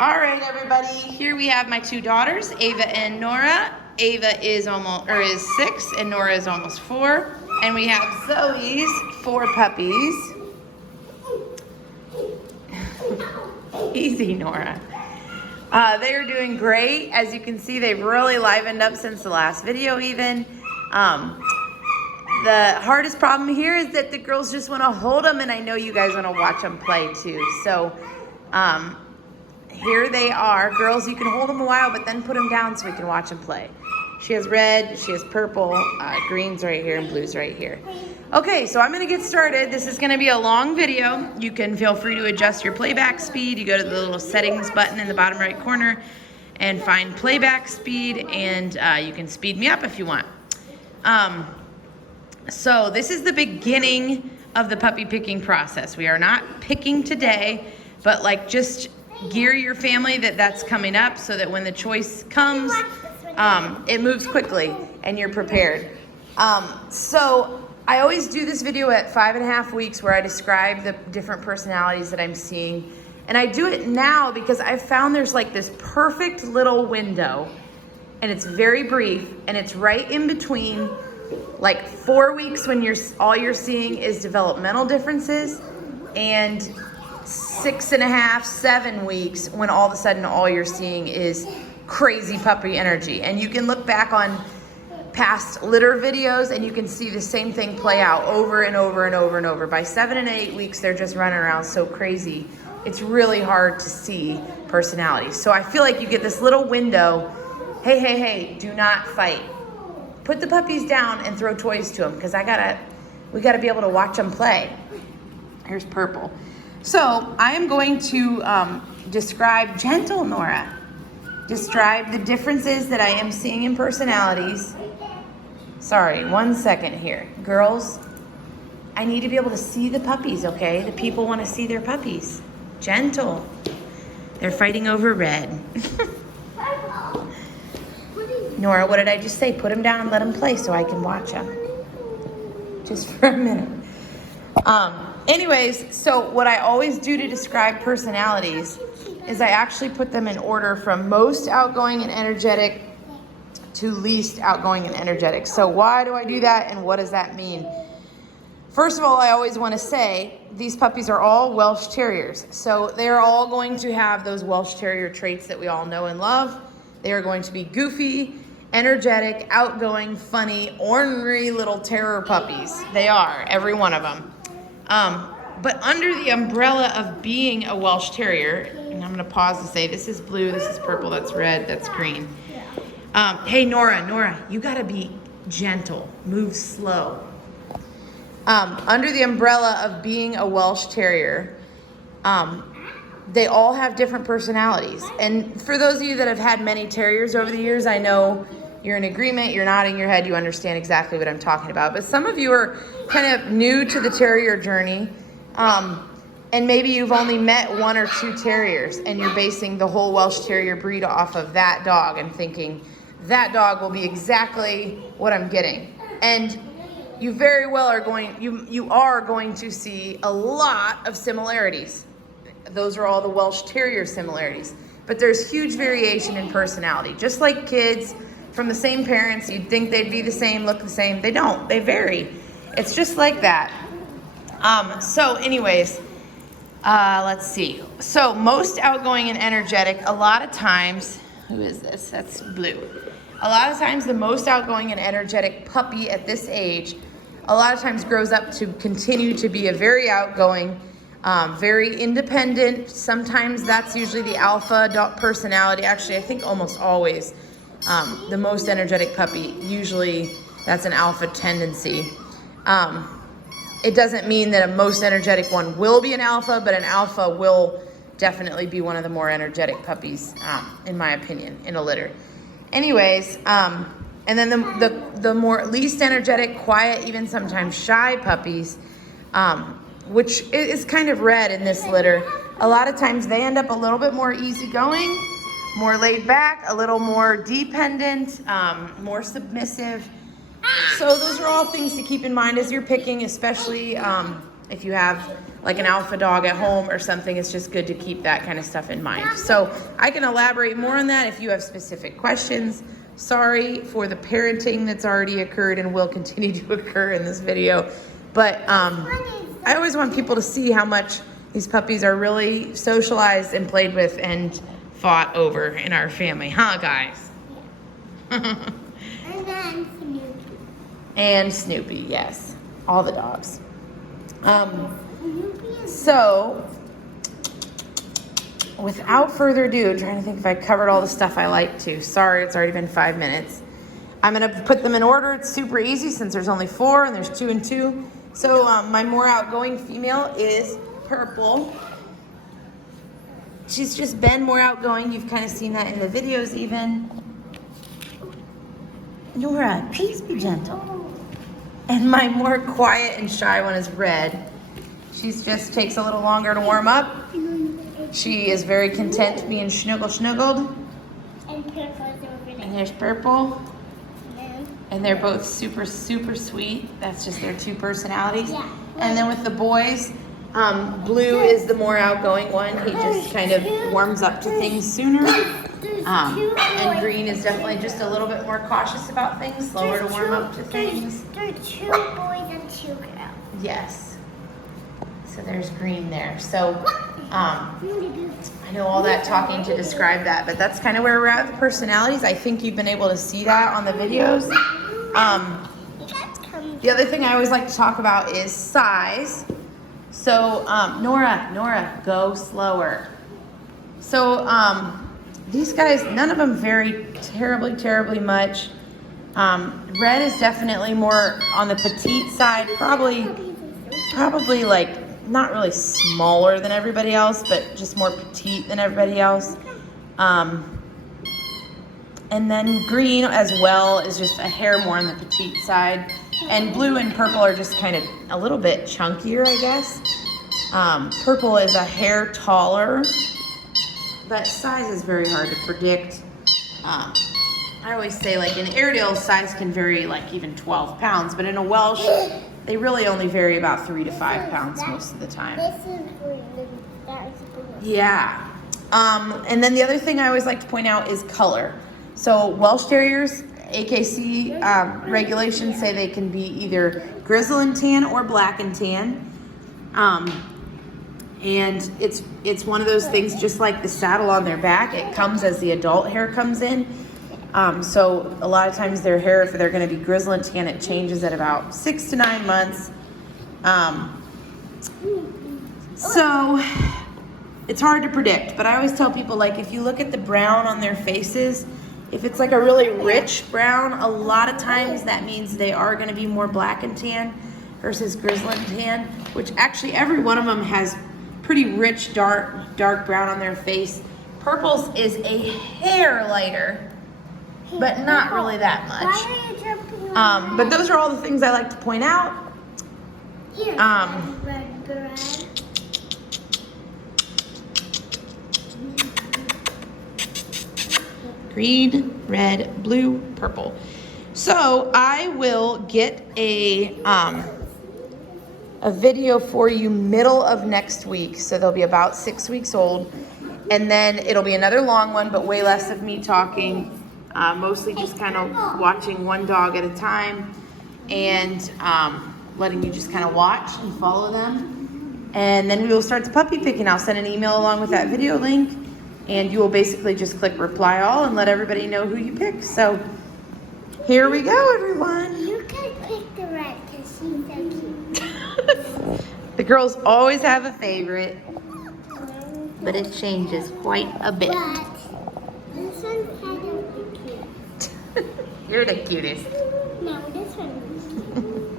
All right, everybody. Here we have my two daughters, Ava and Nora. Ava is 6, and Nora is almost 4. And we have Zoe's 4 puppies. Easy, Nora. They are doing great. As you can see, they've really livened up since the last video even. The hardest problem here is that the girls just want to hold them, and I know you guys want to watch them play too. So here they are. Girls, you can hold them a while, but then put them down so we can watch them play. She has red, she has purple, greens right here, and blues right here. Okay, so I'm gonna get started. This is gonna be a long video. You can feel free to adjust your playback speed. You go to the little settings button in the bottom right corner and find playback speed, and you can speed me up if you want. So this is the beginning of the puppy picking process. We are not picking today, but like just gear your family that that's coming up so that when the choice comes, it moves quickly and you're prepared. So I always do this video at 5.5 weeks where I describe the different personalities that I'm seeing. And I do it now because I've found there's like this perfect little window, and it's very brief, and it's right in between like 4 weeks when all you're seeing is developmental differences, and 6.5, 7 weeks when all of a sudden all you're seeing is crazy puppy energy. And you can look back on past litter videos and you can see the same thing play out over and over and over and over. By 7 and 8 weeks, they're just running around so crazy. It's really hard to see personalities. So I feel like you get this little window. Hey, do not fight. Put the puppies down and throw toys to them, because we gotta be able to watch them play. Here's purple. So I am going to describe gentle Nora. Describe the differences that I am seeing in personalities. Sorry, 1 second here. Girls, I need to be able to see the puppies, okay? The people want to see their puppies. Gentle. They're fighting over red. Nora, what did I just say? Put them down and let them play so I can watch them. Just for a minute. Anyways, so what I always do to describe personalities is I actually put them in order from most outgoing and energetic to least outgoing and energetic. So why do I do that, and what does that mean? First of all, I always want to say these puppies are all Welsh Terriers. So they're all going to have those Welsh Terrier traits that we all know and love. They are going to be goofy, energetic, outgoing, funny, ornery little terror puppies. They are, every one of them. But under the umbrella of being a Welsh Terrier, and I'm gonna pause to say, this is blue, this is purple, that's red, that's green. Hey, Nora, you gotta be gentle, move slow. Under the umbrella of being a Welsh Terrier, they all have different personalities. And for those of you that have had many terriers over the years, I know you're in agreement, you're nodding your head, you understand exactly what I'm talking about. But some of you are kind of new to the terrier journey, and maybe you've only met 1 or 2 terriers, and you're basing the whole Welsh Terrier breed off of that dog and thinking, that dog will be exactly what I'm getting. And you very well are you are going to see a lot of similarities. Those are all the Welsh Terrier similarities. But there's huge variation in personality. Just like kids from the same parents, you'd think they'd be the same, look the same. They don't, they vary. It's just like that. So anyways, let's see. So most outgoing and energetic, a lot of times, who is this? That's blue. A lot of times the most outgoing and energetic puppy at this age, a lot of times grows up to continue to be a very outgoing, very independent. Sometimes that's usually the alpha dog personality. Actually, I think almost always the most energetic puppy, usually that's an alpha tendency. It doesn't mean that a most energetic one will be an alpha, but an alpha will definitely be one of the more energetic puppies, in my opinion, in a litter. Anyways, and then the more least energetic, quiet, even sometimes shy puppies, which is kind of red in this litter, a lot of times they end up a little bit more easygoing, more laid back, a little more dependent, more submissive. So those are all things to keep in mind as you're picking, especially if you have like an alpha dog at home or something, it's just good to keep that kind of stuff in mind. So I can elaborate more on that if you have specific questions. Sorry for the parenting that's already occurred and will continue to occur in this video. But I always want people to see how much these puppies are really socialized and played with and fought over in our family. Huh, guys? And then Snoopy. And Snoopy, yes. All the dogs. So, without further ado, I'm trying to think if I covered all the stuff I like to. Sorry, it's already been 5 minutes. I'm going to put them in order. It's super easy since there's only 4 and there's 2 and 2. So, my more outgoing female is Purple. She's just been more outgoing. You've kind of seen that in the videos even. Nora, please be gentle. And my more quiet and shy one is Red. She just takes a little longer to warm up. She is very content being snuggled. And Purple's over there. And there's Purple. And they're both super, super sweet. That's just their 2 personalities. Yeah. And then with the boys, Blue is the more outgoing one. He just kind of warms up to things sooner. And Green is definitely just a little bit more cautious about things, slower to warm up to things. There are 2 boys and 2 girls. Yes. So there's Green there. So I know all that talking to describe that, but that's kind of where we're at with personalities. I think you've been able to see that on the videos. The other thing I always like to talk about is size. So Nora, go slower. So these guys, none of them vary terribly much. Red is definitely more on the petite side, probably like not really smaller than everybody else, but just more petite than everybody else. And then Green as well is just a hair more on the petite side. And Blue and Purple are just kind of a little bit chunkier, I guess. Purple is a hair taller, but size is very hard to predict. I always say, like, in Airedale, size can vary like even 12 pounds, but in a Welsh, they really only vary about 3 to 5 pounds most of the time. This is green and that is blue. Yeah. And then the other thing I always like to point out is color. So Welsh Terriers, AKC regulations say they can be either grizzle and tan or black and tan. And it's one of those things, just like the saddle on their back, it comes as the adult hair comes in. So a lot of times their hair, if they're going to be grizzle and tan, it changes at about 6 to 9 months. So it's hard to predict, but I always tell people, like, if you look at the brown on their faces, if it's like a really rich brown, a lot of times that means they are going to be more black and tan versus grizzle and tan, which actually every one of them has pretty rich dark brown on their face. Purple's is a hair lighter, but not really that much. Why are you jumping on But those are all the things I like to point out. Here, red bread. Green, red, blue, purple. So I will get a video for you middle of next week. So they'll be about 6 weeks old. And then it'll be another long one, but way less of me talking. Mostly just kind of watching one dog at a time and letting you just kind of watch and follow them. And then we will start the puppy picking. I'll send an email along with that video link. And you will basically just click reply all and let everybody know who you pick. So here we go, everyone. You can pick the red because she's so cute. The girls always have a favorite, but it changes quite a bit. But this one's kind of cute. You're the cutest. No, this one.